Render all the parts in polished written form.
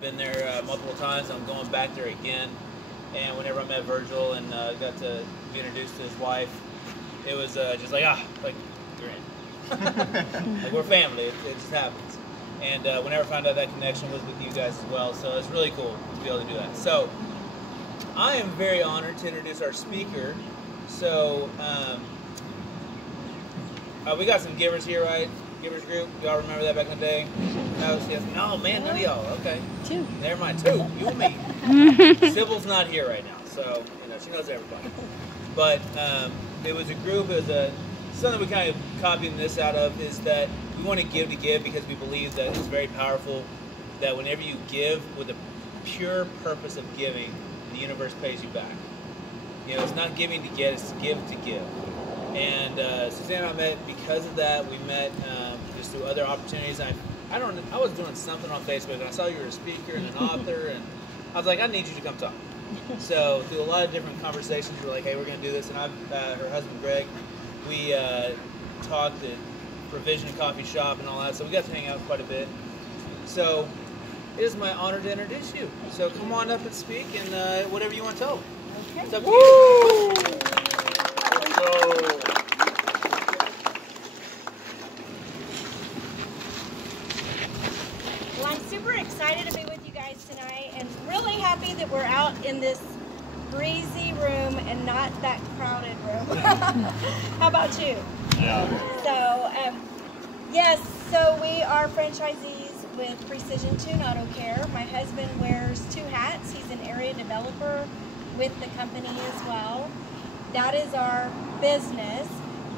Been there multiple times. I'm going back there again. And whenever I met Virgil and got to be introduced to his wife, it was just like, like you're in. Like we're family. It just happens. And whenever I found out that connection was with you guys as well, so it's really cool to be able to do that. So I am very honored to introduce our speaker. So we got some givers here, right? Givers group. Y'all remember that back in the day? No, man, none of y'all. Okay. Two. Never mind. Two. You and me. Sybil's not here right now, so she knows everybody. But it was a group. It was something we kind of copied this out of is that we want to give because we believe that it's very powerful. That whenever you give with the pure purpose of giving, the universe pays you back. It's not giving to get; it's give to give. And Suzanne and I met because of that. We met just through other opportunities. I was doing something on Facebook, and I saw you were a speaker and an author, and I was like, I need you to come talk. So through a lot of different conversations, we're like, hey, we're going to do this. And her husband, Greg, we talked at Provision Coffee Shop and all that. So we got to hang out quite a bit. So it is my honor to introduce you. So come on up and speak, and whatever you want to tell them. Okay. It's up to you. Well, I'm super excited to be with you guys tonight and really happy that we're out in this breezy room and not that crowded room. How about you? Yeah. So, yes, so we are franchisees with Precision Tune Auto Care. My husband wears two hats. He's an area developer with the company as well. That is our business,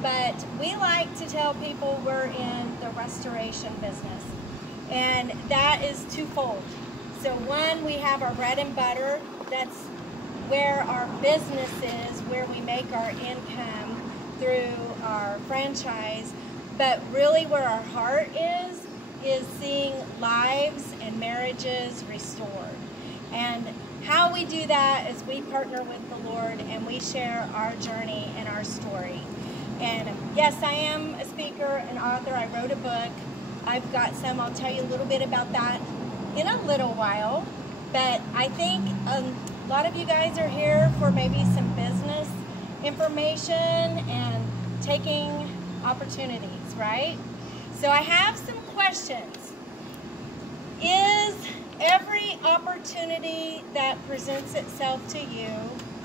but we like to tell people we're in the restoration business, and that is twofold. So one, we have our bread and butter. That's where our business is, where we make our income through our franchise, but really where our heart is seeing lives and marriages restored. And how we do that is we partner with the Lord and we share our journey and our story. And yes, I am a speaker, an author. I wrote a book. I've got some. I'll tell you a little bit about that in a little while. But I think a lot of you guys are here for maybe some business information and taking opportunities, right? So I have some questions. Is every opportunity that presents itself to you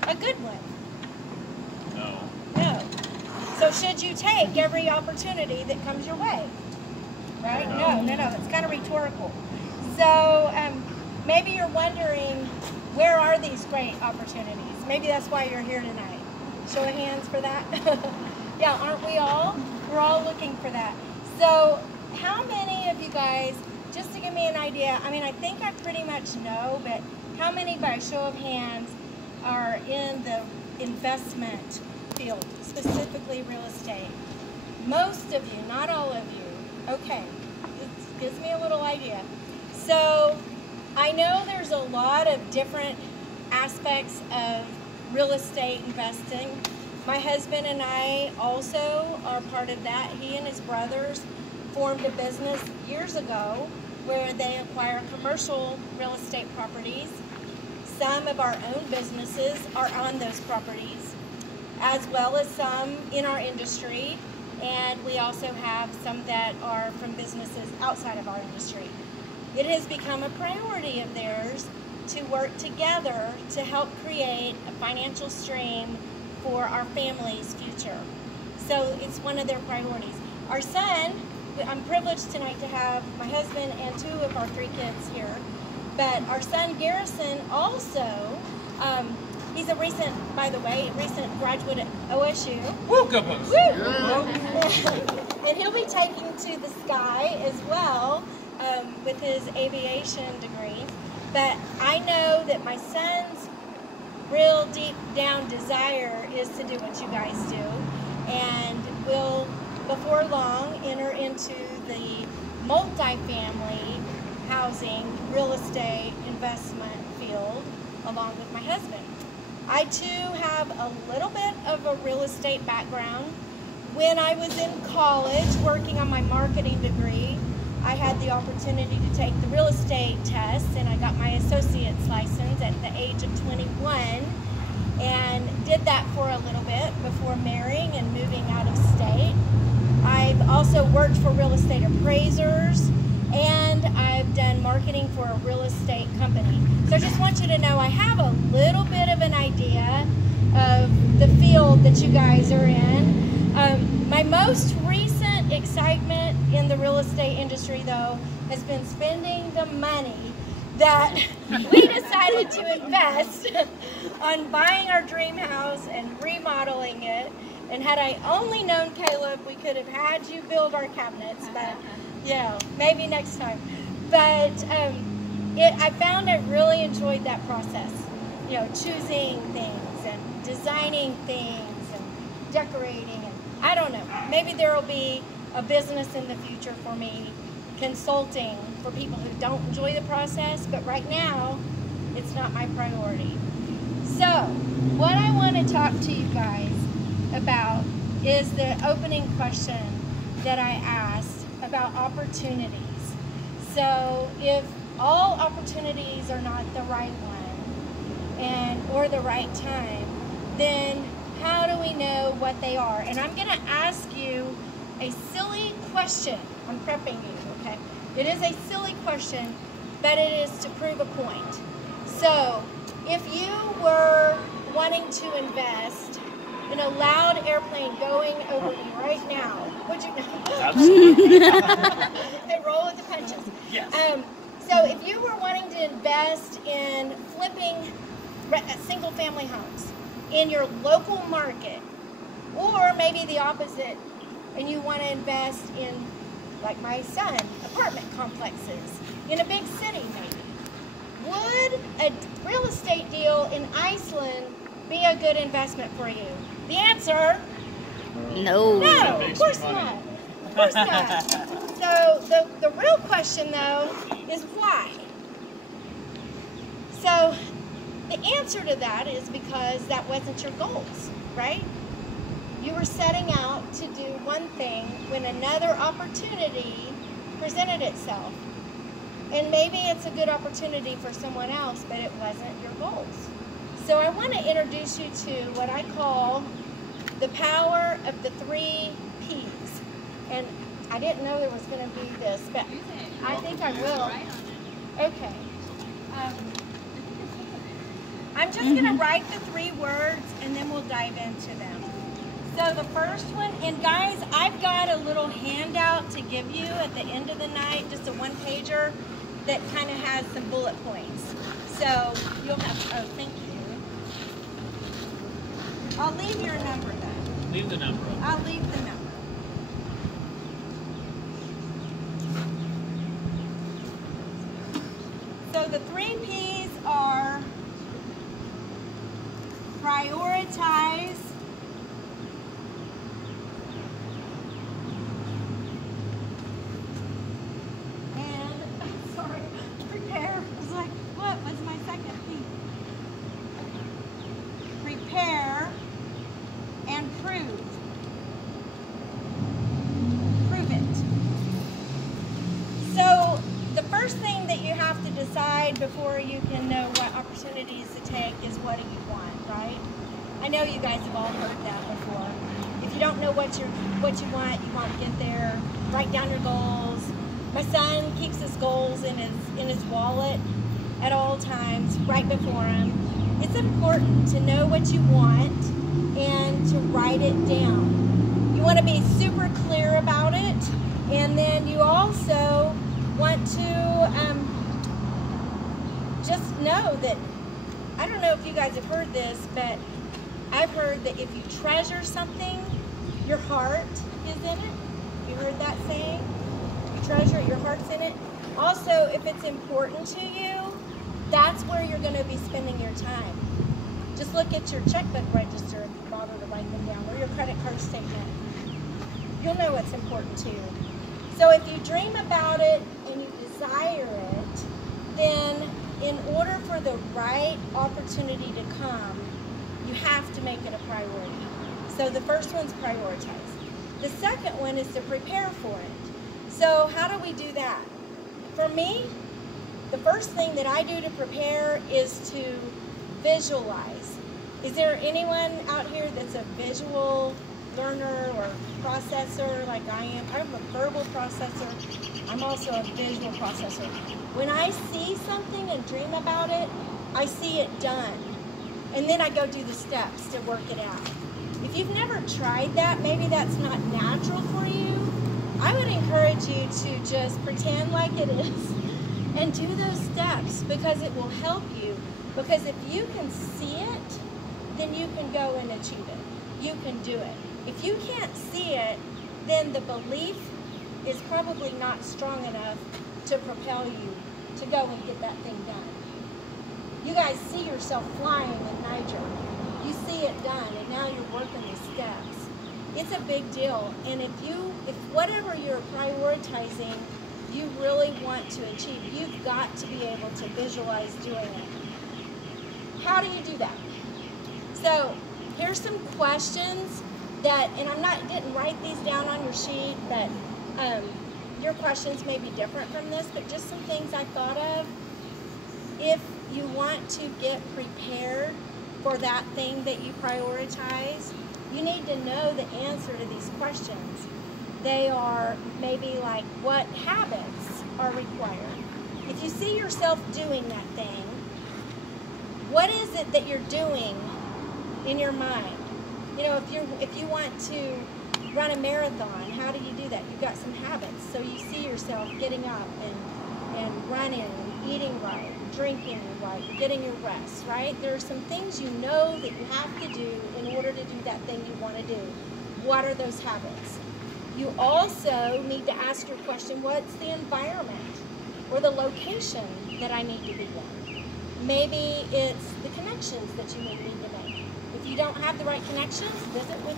a good one? No. No. So should you take every opportunity that comes your way? Right? No. It's kind of rhetorical. So maybe you're wondering, where are these great opportunities? Maybe that's why you're here tonight. Show of hands for that. Yeah, aren't we all? We're all looking for that. So how many of you guys, just to give me an idea, I mean, I think I pretty much know, but how many by show of hands are in the investment field, specifically real estate? Most of you, not all of you. Okay, it gives me a little idea. So I know there's a lot of different aspects of real estate investing. My husband and I also are part of that. He and his brothers formed a business years ago where they acquire commercial real estate properties. Some of our own businesses are on those properties, as well as some in our industry, and we also have some that are from businesses outside of our industry. It has become a priority of theirs to work together to help create a financial stream for our family's future. So it's one of their priorities. Our son, I'm privileged tonight to have my husband and two of our three kids here, but our son Garrison also, he's a recent graduate at OSU. Welcome. And he'll be taking to the sky as well with his aviation degree. But I know that my son's real deep down desire is to do what you guys do, and will before long enter into the multifamily housing real estate investment field along with my husband. I too have a little bit of a real estate background. When I was in college working on my marketing degree, I had the opportunity to take the real estate test, and I got before marrying and moving out of state. I've also worked for real estate appraisers, and I've done marketing for a real estate company. So I just want you to know I have a little bit of an idea of the field that you guys are in. My most recent excitement in the real estate industry, though, has been spending the money that we decided to invest on buying our dream house and remodeling it. And had I only known Caleb, we could have had you build our cabinets, but yeah, maybe next time. But I found I really enjoyed that process. You know, choosing things and designing things and decorating, and I don't know, maybe there will be a business in the future for me, consulting for people who don't enjoy the process, but right now it's not my priority. So what I want to talk to you guys about is the opening question that I asked about opportunities. So if all opportunities are not the right one or the right time, then how do we know what they are? And I'm going to ask you a silly question. I'm prepping you, okay? It is a silly question, but it is to prove a point. So if you were wanting to invest in a loud airplane going over me right now, would you know? Absolutely. And roll with the punches. Yes. So if you were wanting to invest in flipping single-family homes in your local market, or maybe the opposite, and you want to invest in, like my son, apartment complexes in a big city maybe, would a real estate deal in Iceland be a good investment for you? The answer, No. no, of course not. Of course not. So the real question, though, is why? So the answer to that is because that wasn't your goals, right? You were setting out to do one thing when another opportunity presented itself. And maybe it's a good opportunity for someone else, but it wasn't your goals. So I want to introduce you to what I call the power of the 3 Ps. And I didn't know there was going to be this, but I think I will. Okay. I'm just going to write the 3 words, and then we'll dive into them. So the first one, and guys, I've got a little handout to give you at the end of the night, just a 1-pager that kind of has some bullet points. So you'll have, oh, thank you. I'll leave your number though. Leave the number up. I'll leave the number. So the 3 Ps are prioritize, prepare. I was like, what was my second P? Prepare and prove. Prove it. So the first thing that you have to decide before you can know what opportunities to take is what do you want, right? I know you guys have all heard that before. If you don't know what you want to get there, write down your goals. My son keeps his goals in his wallet at all times, right before him. It's important to know what you want and to write it down. You want to be super clear about it, and then you also want to just know that, I don't know if you guys have heard this, but I've heard that if you treasure something, your heart is in it. You heard that saying? Treasure it, your heart's in it. Also, if it's important to you, that's where you're going to be spending your time. Just look at your checkbook register if you bother to write them down, or your credit card statement. You'll know what's important to you. So if you dream about it and you desire it, then in order for the right opportunity to come, you have to make it a priority. So the first one's prioritize. The second one is to prepare for it. So how do we do that? For me, the first thing that I do to prepare is to visualize. Is there anyone out here that's a visual learner or processor like I am? I'm a verbal processor. I'm also a visual processor. When I see something and dream about it, I see it done. And then I go do the steps to work it out. If you've never tried that, maybe that's not natural for you, I would encourage you to just pretend like it is and do those steps, because it will help you. Because if you can see it, then you can go and achieve it. You can do it. If you can't see it, then the belief is probably not strong enough to propel you to go and get that thing done. You guys see yourself flying in Niger. You see it done, and now you're working the steps. It's a big deal, and if whatever you're prioritizing you really want to achieve, you've got to be able to visualize doing it. How do you do that? So here's some questions that, and didn't write these down on your sheet, but your questions may be different from this, but just some things I thought of. If you want to get prepared for that thing that you prioritize, you need to know the answer to these questions. They are maybe like, what habits are required? If you see yourself doing that thing, what is it that you're doing in your mind? You know, if you want to run a marathon, how do you do that? You've got some habits. So you see yourself getting up and running, and eating right, drinking right, getting your rest, right? There are some things you know that you have to do in order to do that thing you want to do. What are those habits? You also need to ask your question, what's the environment or the location that I need to be in? Maybe it's the connections that you need to make. If you don't have the right connections, visit with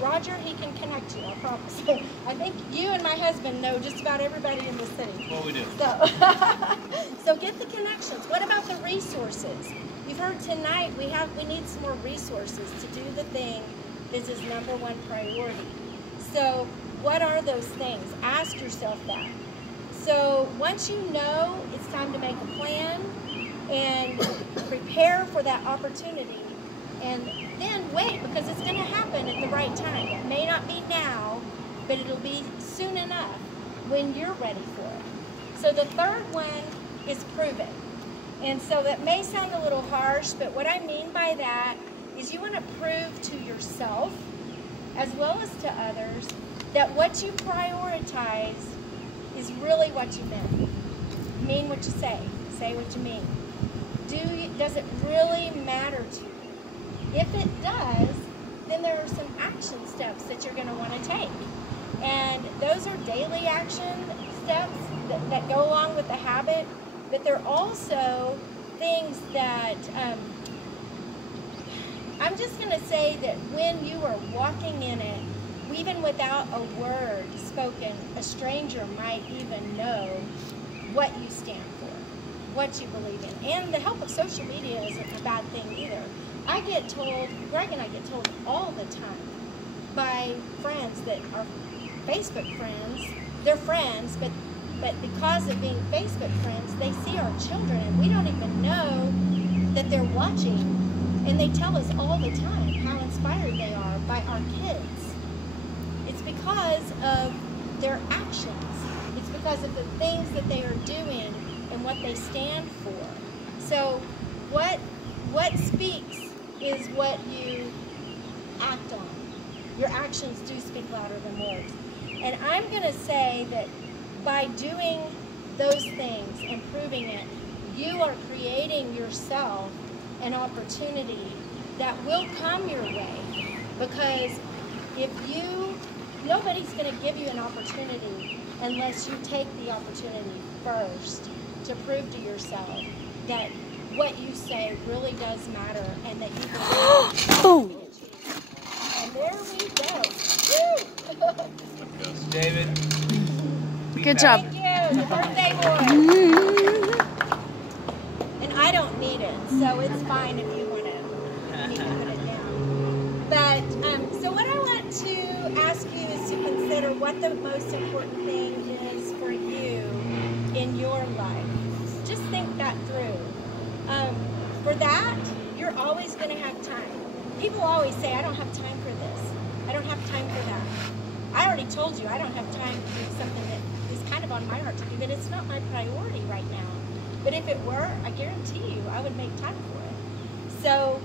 Roger. He can connect you, I promise. I think you and my husband know just about everybody in the city. Well, we do. So get the connections. What about the resources? You've heard tonight we need some more resources to do the thing that is #1 priority. So what are those things? Ask yourself that. So once you know it's time to make a plan and prepare for that opportunity, and then wait, because it's going to happen at the right time. It may not be now, but it'll be soon enough when you're ready for it. So the third one is prove it. And so that may sound a little harsh, but what I mean by that is you want to prove to yourself as well as to others that what you prioritize is really what you mean what you say what you mean. Does it really matter to you? If it does, then there are some action steps that you're going to want to take. And those are daily action steps that go along with the habit, but they're also things that I'm just going to say that when you are walking in it, even without a word spoken, a stranger might even know what you stand for, what you believe in. And the help of social media isn't a bad thing either. I get told, Greg and I get told all the time by friends that are Facebook friends, they're friends, but because of being Facebook friends, they see our children and we don't even know that they're watching. And they tell us all the time how inspired they are by our kids. It's because of their actions. It's because of the things that they are doing and what they stand for. So what speaks is what you act on. Your actions do speak louder than words. And I'm going to say that by doing those things and proving it, you are creating yourself an opportunity that will come your way, because nobody's going to give you an opportunity unless you take the opportunity first to prove to yourself that what you say really does matter and that you can be achieved. And there we go. Woo! David. Good job. Thank you. The birthday boy. And I don't need it, so it's fine if you want to put it down. But so what I want to ask you is to consider what the most important thing is for you in your life. Just think that through. For that, you're always always going to have time. People always say, I don't have time for this. I don't have time for that. I already told you I don't have time to do something that is kind of on my heart to do, but it's not my priority right now. But if it were, I guarantee you I would make time for it. So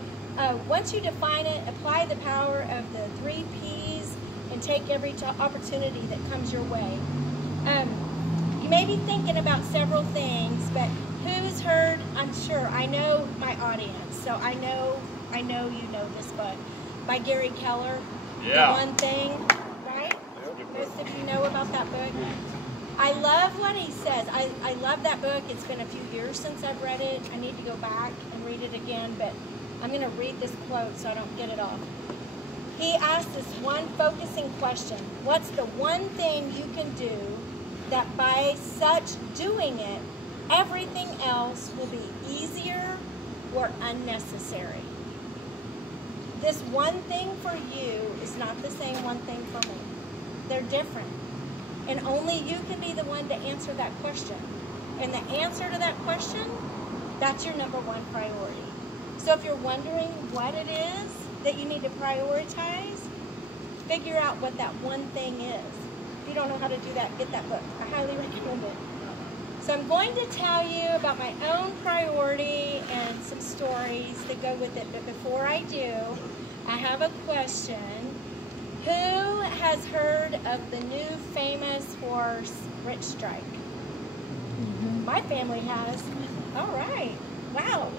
once you define it, apply the power of the 3 Ps and take every opportunity that comes your way. You may be thinking about several things, but who's heard, I'm sure, I know my audience, so I know you know this book by Gary Keller. Yeah. The One Thing, right? Most of you know about that book. I love what he says. I love that book. It's been a few years since I've read it. I need to go back and read it again, but I'm going to read this quote so I don't get it off. He asked this one focusing question. What's the one thing you can do that by such doing it, everything else will be easier or unnecessary? This one thing for you is not the same one thing for me. They're different. And only you can be the one to answer that question. And the answer to that question, that's your number 1 priority. So if you're wondering what it is that you need to prioritize, figure out what that one thing is. If you don't know how to do that, get that book. I highly recommend it. So I'm going to tell you about my own priority and some stories that go with it. But before I do, I have a question. Who has heard of the new famous horse, Rich Strike? My family has. All right. Wow.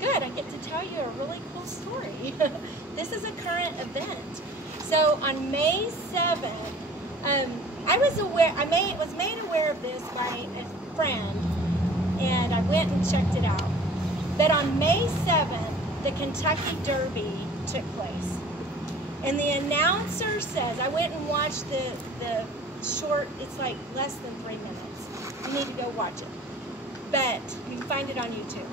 Good. I get to tell you a really cool story. This is a current event. So on May 7th, I was made aware of this by a friend, and I went and checked it out. But on May 7th, the Kentucky Derby took place. And the announcer says, I went and watched the short, it's like less than 3 minutes. You need to go watch it. But you can find it on YouTube.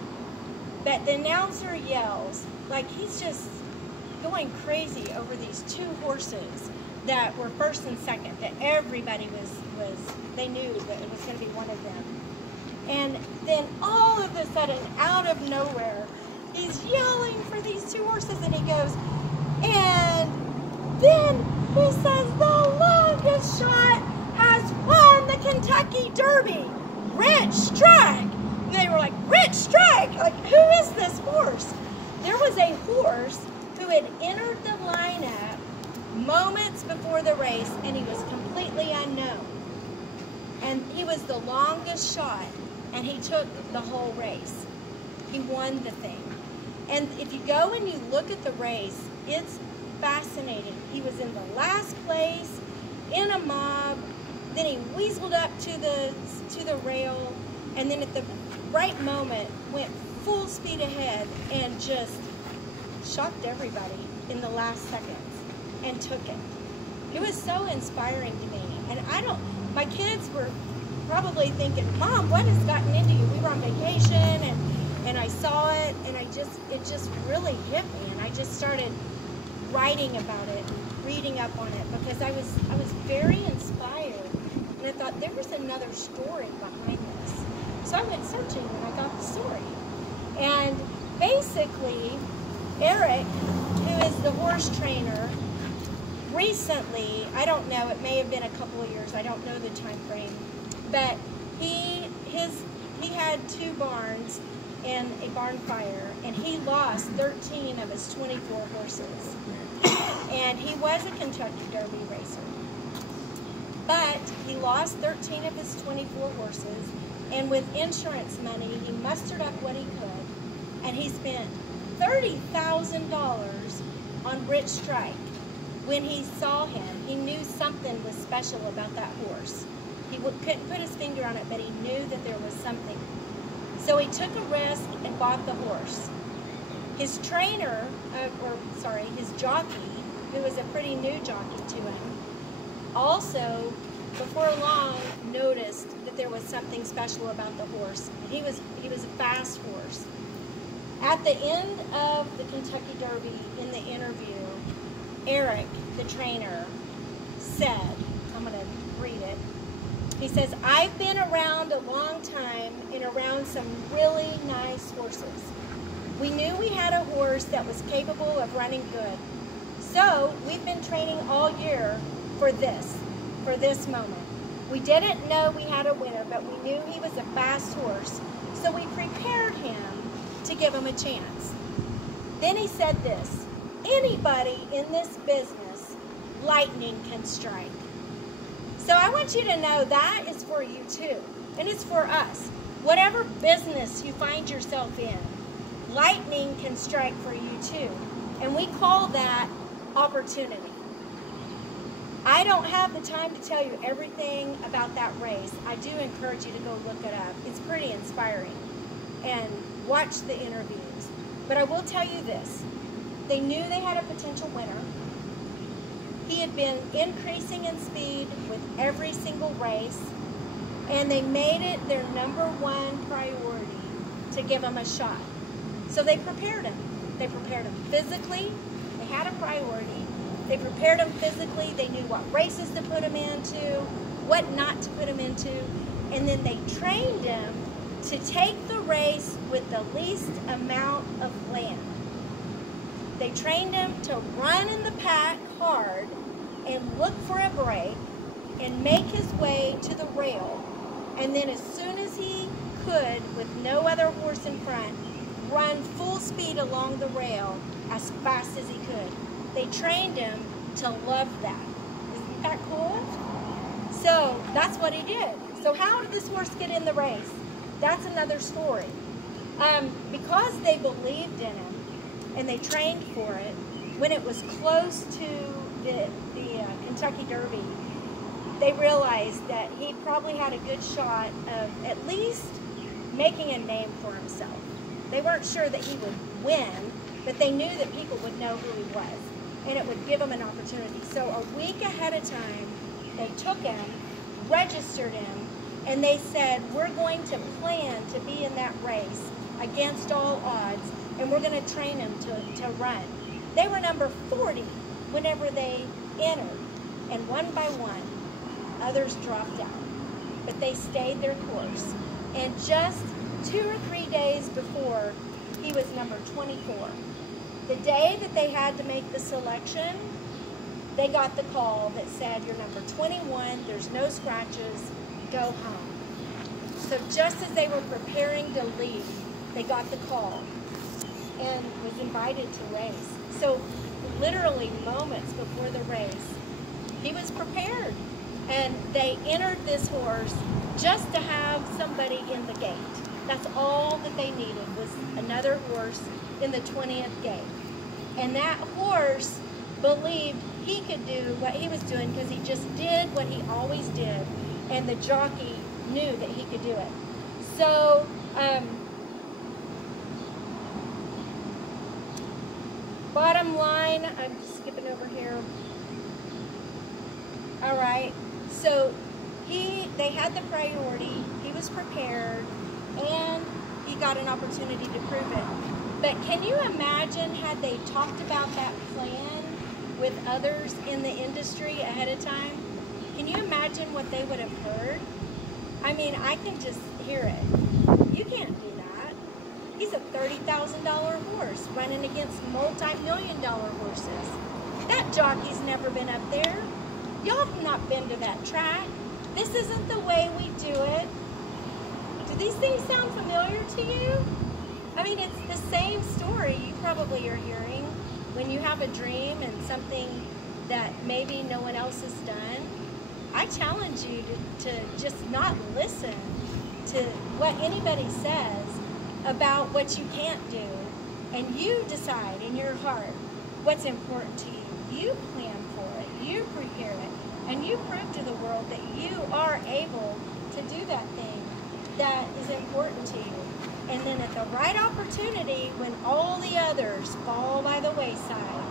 But the announcer yells, like he's just going crazy over these 2 horses that were first and second, that everybody they knew that it was going to be one of them. And then all of a sudden, out of nowhere, he's yelling for these 2 horses, and he goes, and then he says, the longest shot has won the Kentucky Derby, Rich Strike. And they were like, Rich Strike? Like, who is this horse? There was a horse who had entered the lineup moments before the race, and he was completely unknown. And he was the longest shot, and he took the whole race. He won the thing. And if you go and you look at the race, it's fascinating. He was in the last place, in a mob, then he weaseled up to the rail, and then at the right moment went full speed ahead and just shocked everybody in the last seconds and took it. It was so inspiring to me. And my kids were probably thinking, Mom, what has gotten into you? We were on vacation, and I saw it, and it just really hit me, and I just started writing about it, reading up on it, because I was very inspired, and I thought there was another story behind this. So I went searching, and I got the story. And basically, Eric, who is the horse trainer, recently, I don't know, it may have been a couple of years, I don't know the time frame, but he had 2 barns in a barn fire, and he lost 13 of his 24 horses. And he was a Kentucky Derby racer. But he lost 13 of his 24 horses, and with insurance money, he mustered up what he could, and he spent $30,000 on Rich Strike. When he saw him, he knew something was special about that horse. He couldn't put his finger on it, but he knew that there was something. So he took a risk and bought the horse. His trainer, his jockey, who was a pretty new jockey to him, also, before long, noticed that there was something special about the horse. He was a fast horse. At the end of the Kentucky Derby, in the interview, Eric, the trainer, said, I'm going to read it. He says, I've been around a long time and around some really nice horses. We knew we had a horse that was capable of running good. So we've been training all year for this moment. We didn't know we had a winner, but we knew he was a fast horse. So we prepared him to give him a chance. Then he said this, anybody in this business, lightning can strike. So I want you to know that is for you too, and it's for us. Whatever business you find yourself in, lightning can strike for you too. And we call that opportunity. I don't have the time to tell you everything about that race. I do encourage you to go look it up. It's pretty inspiring. And watch the interviews. But I will tell you this. They knew they had a potential winner. He had been increasing in speed with every single race. And they made it their #1 priority to give him a shot. So they prepared him. They prepared him physically. They had a priority. They prepared him physically. They knew what races to put him into, what not to put him into. And then they trained him to take the race with the least amount of land. They trained him to run in the pack hard and look for a break and make his way to the rail. And then as soon as he could, with no other horse in front, run full speed along the rail as fast as he could. They trained him to love that. Isn't that cool? So that's what he did. So how did this horse get in the race? That's another story. Because they believed in him and they trained for it, when it was close to the Kentucky Derby, they realized that he probably had a good shot of at least making a name for himself. They weren't sure that he would win, but they knew that people would know who he was, and it would give him an opportunity. So a week ahead of time, they took him, registered him, and they said, we're going to plan to be in that race against all odds, and we're going to train him to run. They were number 40 whenever they entered, and one by one, others dropped out. But they stayed their course. And just 2 or 3 days before, he was number 24. The day that they had to make the selection, they got the call that said, you're number 21, there's no scratches, go home. So just as they were preparing to leave, they got the call and was invited to race. So literally moments before the race, he was prepared. And they entered this horse just to have somebody in the gate. That's all that they needed, was another horse in the 20th gate. And that horse believed he could do what he was doing because he just did what he always did. And the jockey knew that he could do it. So, bottom line, I'm skipping over here. All right, so they had the priority, he was prepared, and he got an opportunity to prove it. But can you imagine had they talked about that plan with others in the industry ahead of time? Can you imagine what they would have heard? I mean, I can just hear it. You can't do that. He's a $30,000 horse running against multi-million-dollar horses. That jockey's never been up there. Y'all have not been to that track. This isn't the way we do it. Do these things sound familiar to you? I mean, it's the same story you probably are hearing when you have a dream and something that maybe no one else has done. I challenge you to just not listen to what anybody says about what you can't do, and you decide in your heart what's important to you. You plan for it, you prepare it, and you prove to the world that you are able to do that thing that is important to you. And then at the right opportunity, when all the others fall by the wayside,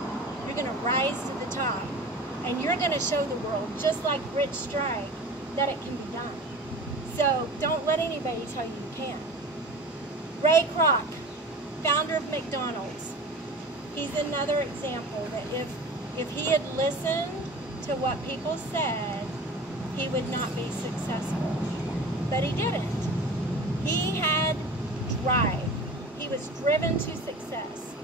you're going to rise to the top. And you're going to show the world, just like Rich Strike, that it can be done. So don't let anybody tell you you can't. Ray Kroc, founder of McDonald's. He's another example that if he had listened to what people said, he would not be successful. But he didn't. He had drive. He he was driven to success.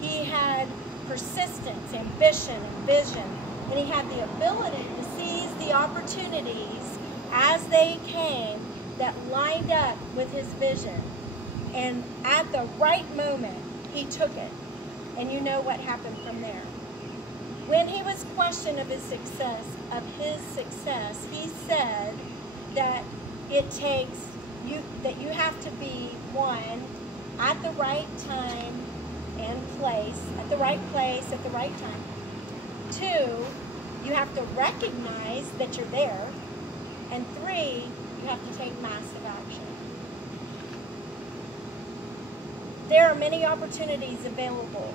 He had persistence, ambition, and vision, and he had the ability to seize the opportunities as they came that lined up with his vision. And at the right moment, he took it. And you know what happened from there. When he was questioned of his success, he said that it takes that you have to be, one, at the right time and place, at the right place, at the right time. Two, you have to recognize that you're there. And three, you have to take massive action. There are many opportunities available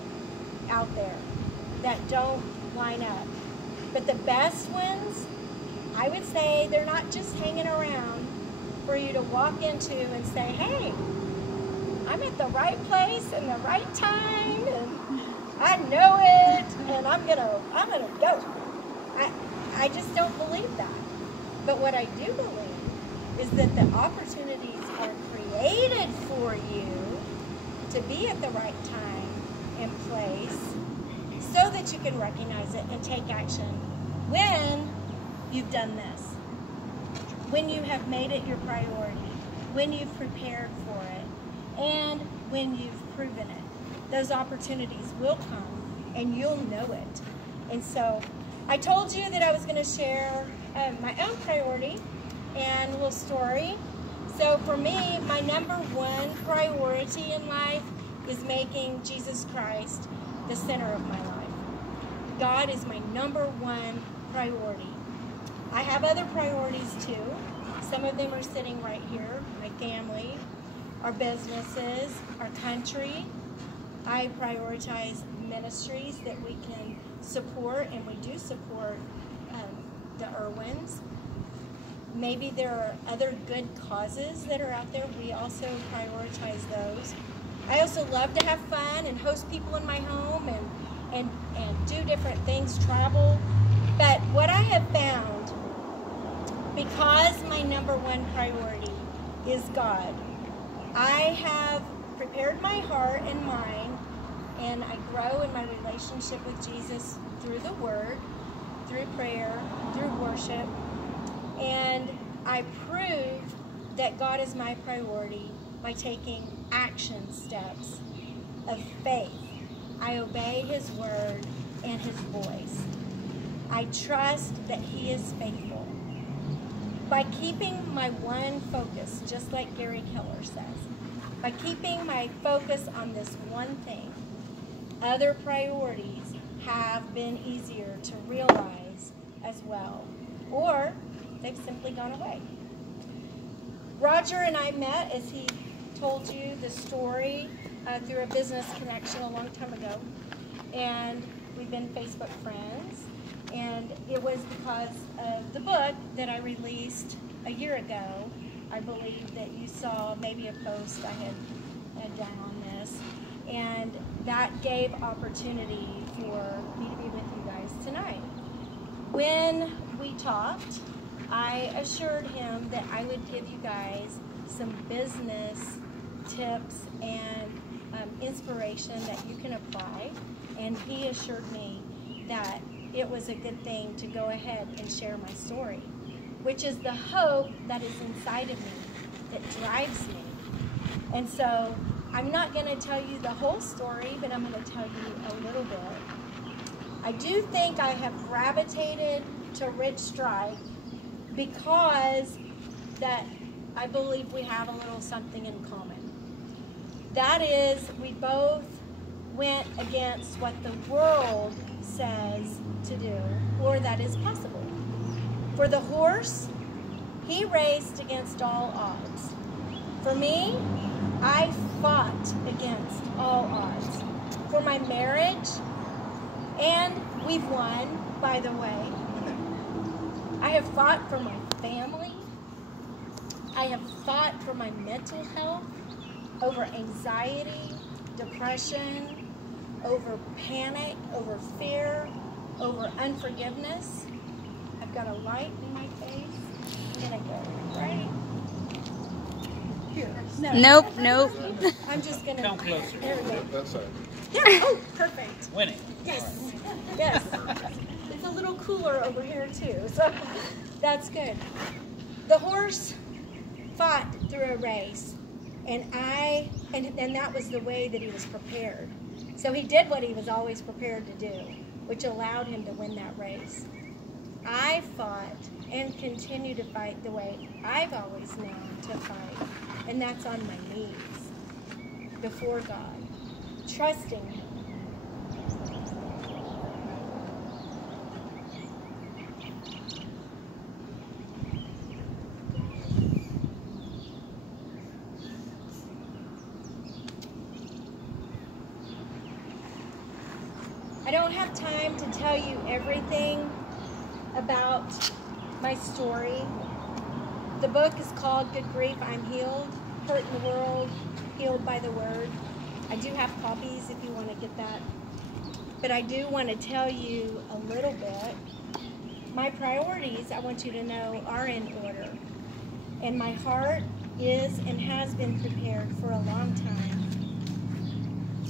out there that don't line up. But the best ones, I would say, they're not just hanging around for you to walk into and say, hey, I'm at the right place and the right time, and I know it, and I'm gonna go. I just don't believe that. But what I do believe is that the opportunities are created for you to be at the right time and place so that you can recognize it and take action when you've done this, when you have made it your priority, when you've prepared for it, and when you've proven it. Those opportunities will come and you'll know it. And so I told you that I was going to share my own priority and a little story. So for me, my number one priority in life is making Jesus Christ the center of my life. God is my number one priority. I have other priorities too. Some of them are sitting right here. My family, our businesses, our country. I prioritize ministries that we can support, and we do support the Irwins. Maybe there are other good causes that are out there. We also prioritize those. I also love to have fun and host people in my home and do different things, travel. But what I have found, because my number one priority is God, I have prepared my heart and mind, and I grow in my relationship with Jesus through the Word, through prayer, through worship, and I prove that God is my priority by taking action steps of faith. I obey His Word and His voice. I trust that He is faithful. By keeping my one focus, just like Gary Keller says, by keeping my focus on this one thing, other priorities have been easier to realize as well, or they've simply gone away. Roger and I met, as he told you the story, through a business connection a long time ago, and we've been Facebook friends, and it was because of the book that I released a year ago. I believe that you saw maybe a post I had done on this, and that gave opportunity for me to be with you guys tonight. When we talked, I assured him that I would give you guys some business tips and inspiration that you can apply, and he assured me that it was a good thing to go ahead and share my story, which is the hope that is inside of me that drives me. And so I'm not going to tell you the whole story, but I'm going to tell you a little bit. I do think I have gravitated to Rich Strike because that I believe we have a little something in common. That is, we both went against what the world says to do, or that is possible. For the horse, he raced against all odds. For me, I fought against all odds. For my marriage, and we've won, by the way. I have fought for my family. I have fought for my mental health, over anxiety, depression, over panic, over fear, over unforgiveness. I've got a light in my face. I'm gonna go right. Here. Nope. I'm just going to... Come closer. There we go. That side. There. Oh, perfect. Winning. Yes. Yes. It's a little cooler over here, too. So that's good. The horse fought through a race. And that was the way that he was prepared. So he did what he was always prepared to do, which allowed him to win that race. I fought and continue to fight the way I've always known to fight, and that's on my knees before God, trusting Him. I don't have time to tell you everything about my story. The book is called Good Grief, I'm Healed, Hurt in the World, Healed by the Word. I do have copies if you want to get that. But I do want to tell you a little bit. My priorities, I want you to know, are in order. And my heart is and has been prepared for a long time.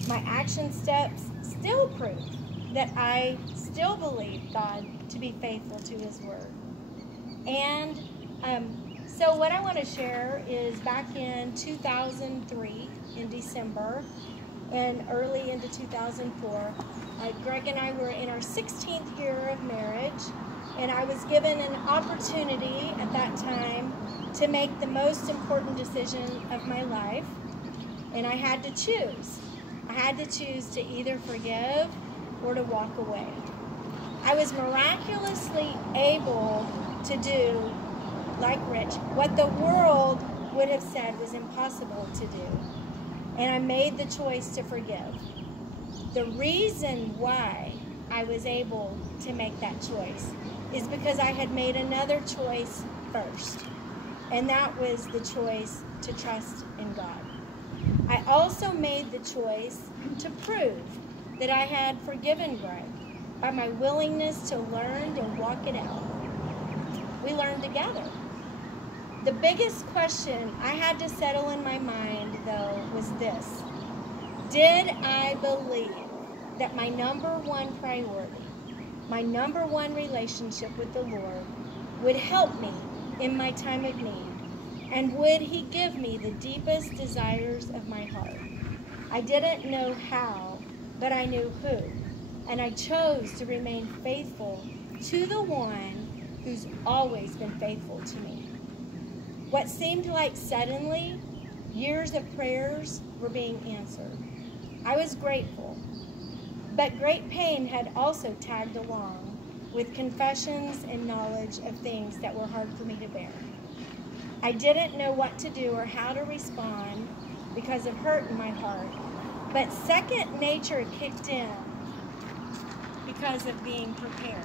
My action steps still prove that I still believe God to be faithful to His Word. And so what I want to share is back in 2003, in December, and early into 2004, Greg and I were in our 16th year of marriage, and I was given an opportunity at that time to make the most important decision of my life, and I had to choose. I had to choose to either forgive or to walk away. I was miraculously able to do, like Rich, what the world would have said was impossible to do. And I made the choice to forgive. The reason why I was able to make that choice is because I had made another choice first. And that was the choice to trust in God. I also made the choice to prove that I had forgiven Greg by my willingness to learn and walk it out. We learned together. The biggest question I had to settle in my mind, though, was this. Did I believe that my number one priority, my number one relationship with the Lord, would help me in my time of need? And would He give me the deepest desires of my heart? I didn't know how, but I knew who. And I chose to remain faithful to the one who's always been faithful to me. What seemed like suddenly, years of prayers were being answered. I was grateful, but great pain had also tagged along with confessions and knowledge of things that were hard for me to bear. I didn't know what to do or how to respond because of hurt in my heart, but second nature kicked in because of being prepared.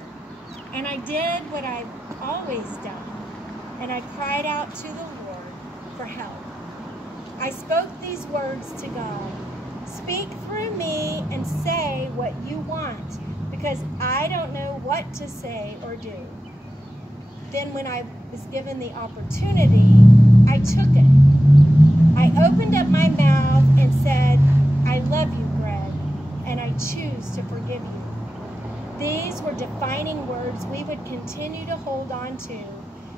And I did what I've always done, and I cried out to the Lord for help. I spoke these words to God. Speak through me and say what you want, because I don't know what to say or do. Then when I was given the opportunity, I took it. I opened up my mouth and said, I love you, Greg, and I choose to forgive you. These were defining words we would continue to hold on to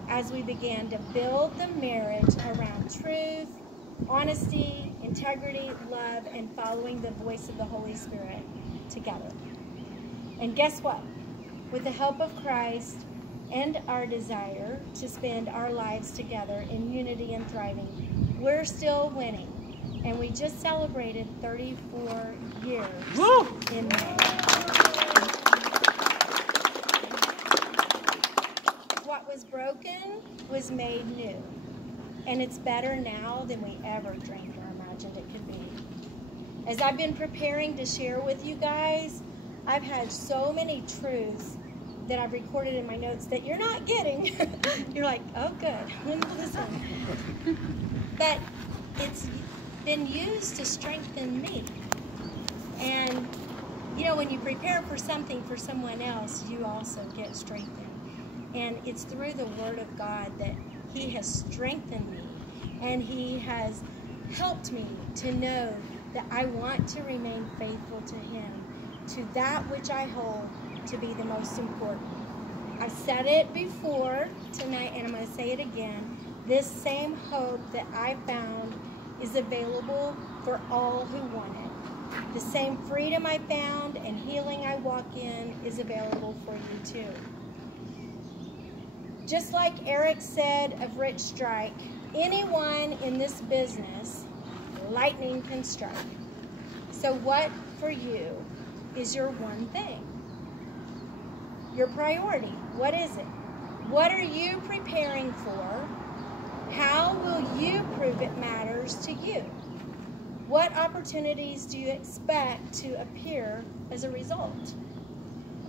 as we began to build the marriage around truth, honesty, integrity, love, and following the voice of the Holy Spirit together. And guess what? With the help of Christ and our desire to spend our lives together in unity and thriving, we're still winning. And we just celebrated 34 years in May. What was broken was made new. And it's better now than we ever dreamed or imagined it could be. As I've been preparing to share with you guys, I've had so many truths that I've recorded in my notes that you're not getting. You're like, oh good, when will this one? But it's been used to strengthen me. And you know, when you prepare for something for someone else, you also get strengthened. And it's through the Word of God that He has strengthened me and He has helped me to know that I want to remain faithful to Him, to that which I hold to be the most important. I said it before tonight, and I'm going to say it again. This same hope that I found is available for all who want it. The same freedom I found and healing I walk in is available for you too. Just like Eric said of Rich Strike, anyone in this business, lightning can strike. So what for you is your one thing? Your priority. What is it? What are you preparing for? How will you prove it matters to you? What opportunities do you expect to appear as a result?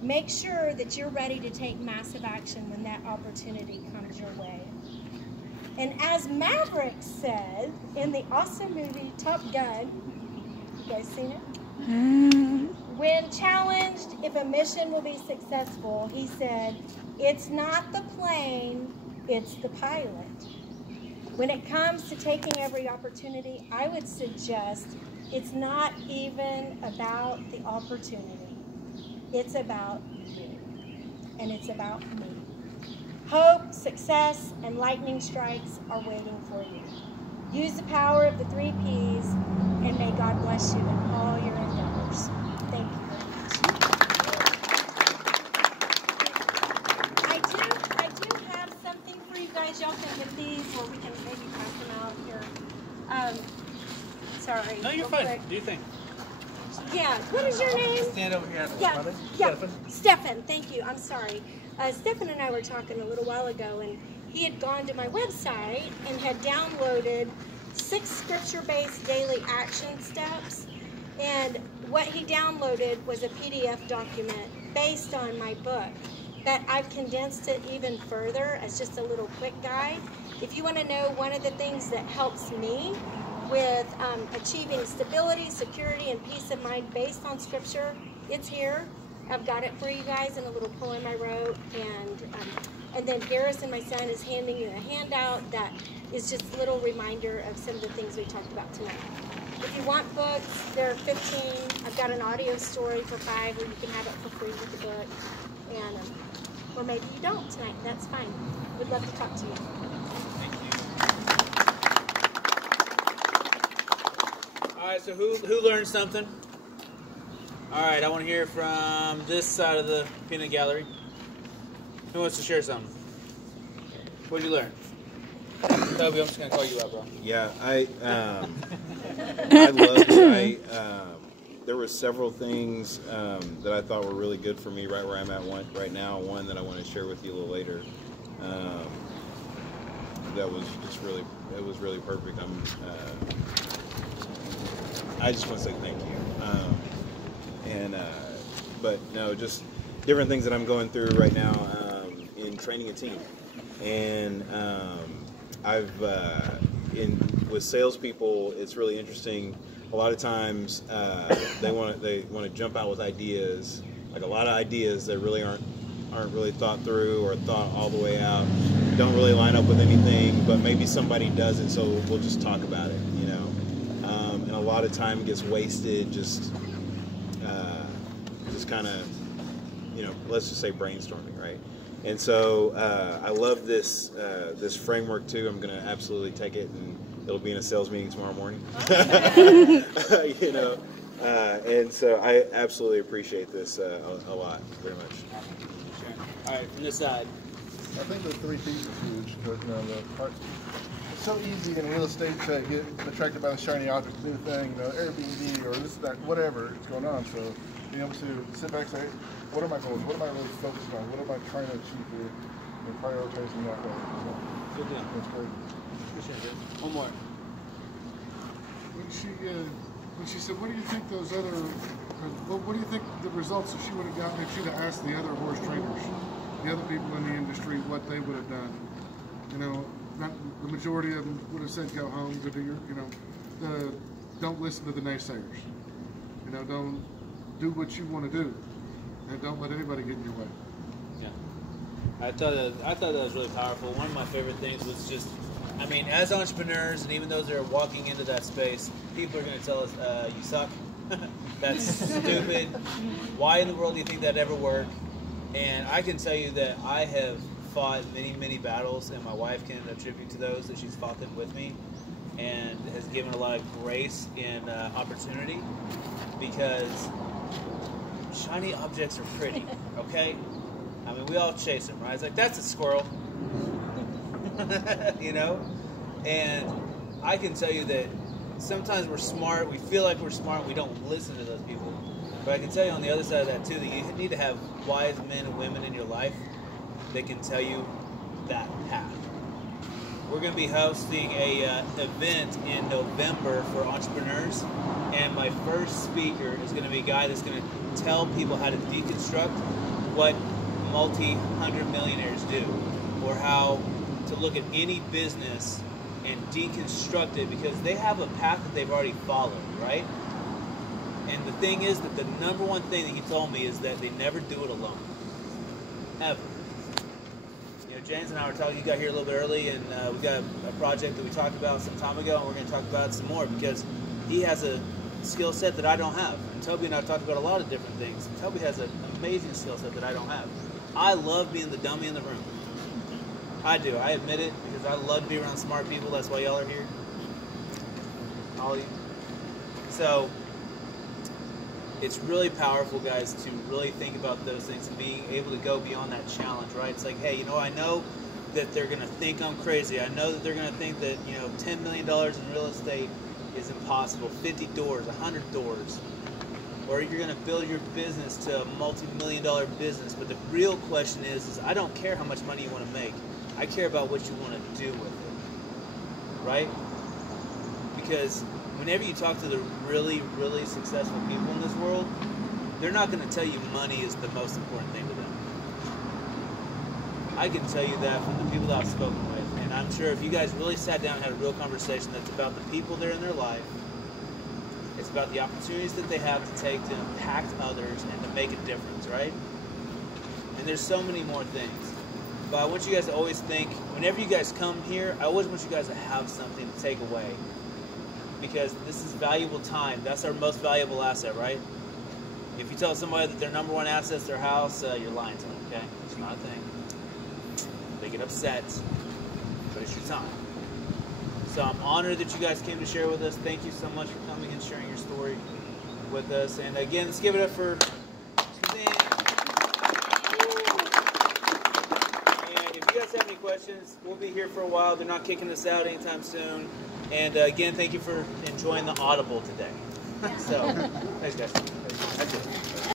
Make sure that you're ready to take massive action when that opportunity comes your way. And as Maverick said in the awesome movie Top Gun, you guys seen it? When challenged if a mission will be successful, he said, "It's not the plane, it's the pilot." When it comes to taking every opportunity, I would suggest it's not even about the opportunity. It's about you, and it's about me. Hope, success, and lightning strikes are waiting for you. Use the power of the 3 Ps, and may God bless you in all your endeavors. Thank you very much. I do have something for you guys. Y'all can get these, or we can maybe pass them out here. Sorry. No, you're fine. Do you think? Yeah. What is your name? Stand over here. Yeah. Stefan. Thank you. I'm sorry. Stefan and I were talking a little while ago, and he had gone to my website and had downloaded 6 scripture-based daily action steps. And what he downloaded was a PDF document based on my book, but I've condensed it even further as just a little quick guide. If you want to know one of the things that helps me with achieving stability, security, and peace of mind based on scripture, it's here. I've got it for you guys in a little poem I wrote, and then Garrison, my son, is handing you a handout that is just a little reminder of some of the things we talked about tonight. If you want books, there are 15. I've got an audio story for 5 where you can have it for free with the book, and or maybe you don't tonight. That's fine. We'd love to talk to you. All right, so who learned something? All right, I want to hear from this side of the peanut gallery. Who wants to share something? What did you learn? Toby, I'm just going to call you out, bro. Yeah, I loved it. There were several things that I thought were really good for me right where I'm at right now. One that I want to share with you a little later. That was just really, it was really perfect. I just want to say thank you. But no, just different things that I'm going through right now in training a team. And with salespeople, it's really interesting. A lot of times they want to jump out with ideas, like a lot of ideas that really aren't really thought through or thought all the way out. Don't really line up with anything, but maybe somebody does it, so we'll just talk about it, you know. And a lot of time gets wasted just kind of, you know, let's just say brainstorming, right? And so I love this this framework too. I'm going to absolutely take it, and it'll be in a sales meeting tomorrow morning. You know, and so I absolutely appreciate this a lot, very much. Sure. All right, from this side. I think the 3 Ps is huge. But, you know, it's so easy in real estate to get attracted by the shiny object, new thing, you know, Airbnb or this, that, whatever is going on. So being able to sit back and say, what are my goals? What am I really focused on? What am I trying to achieve here? And prioritizing that way. So, Good deal. that's great. Appreciate it. One more. When she said, what do you think those other, what do you think the results that she would have gotten if she'd have asked the other horse trainers, the other people in the industry, what they would have done? You know, not the majority of them would have said go home, go do your, you know, don't listen to the naysayers. You know, don't do what you want to do, and don't let anybody get in your way. Yeah, I thought that was really powerful. One of my favorite things was just I mean, as entrepreneurs, and even those that are walking into that space, people are going to tell us, you suck. That's stupid. Why in the world do you think that'd ever work? And I can tell you that I have fought many, many battles, and my wife can attribute to those, that she's fought them with me, and has given a lot of grace and opportunity, because shiny objects are pretty, okay? I mean, we all chase them, right? It's like, that's a squirrel. You know? And I can tell you that sometimes we're smart, we feel like we're smart, we don't listen to those people. But I can tell you on the other side of that too, that you need to have wise men and women in your life that can tell you that path. We're going to be hosting a event in November for entrepreneurs, and my first speaker is going to be a guy that's going to tell people how to deconstruct what multi-hundred millionaires do, or how to look at any business and deconstruct it, because they have a path that they've already followed, right? And the thing is that the number one thing that he told me is that they never do it alone, ever. You know, James and I were talking, you got here a little bit early, and we got a project that we talked about some time ago, and we're going to talk about it some more, because he has a skill set that I don't have. And Toby and I talked about a lot of different things. Toby has an amazing skill set that I don't have. I love being the dummy in the room. I do. I admit it, because I love to be around smart people. That's why y'all are here. All of you. So it's really powerful, guys, to really think about those things and being able to go beyond that challenge, right? It's like, hey, you know, I know that they're going to think I'm crazy. I know that they're going to think that, you know, $10 million in real estate is impossible. 50 doors, 100 doors. Or you're going to build your business to a multi-million-dollar business. But the real question is I don't care how much money you want to make. I care about what you want to do with it, right? Because whenever you talk to the really, really successful people in this world, they're not going to tell you money is the most important thing to them. I can tell you that from the people that I've spoken with. And I'm sure if you guys really sat down and had a real conversation that's about the people that are in their life, it's about the opportunities that they have to take to impact others and to make a difference, right? And there's so many more things. But I want you guys to always think, whenever you guys come here, I always want you guys to have something to take away. Because this is valuable time. That's our most valuable asset, right? If you tell somebody that their number one asset is their house, you're lying to them, okay? It's not a thing. They get upset, but it's your time. So I'm honored that you guys came to share with us. Thank you so much for coming and sharing your story with us. And again, let's give it up for Suzanne. And if you guys have any questions, we'll be here for a while. They're not kicking us out anytime soon. And again, thank you for enjoying the Audible today. So, thanks guys. That's it.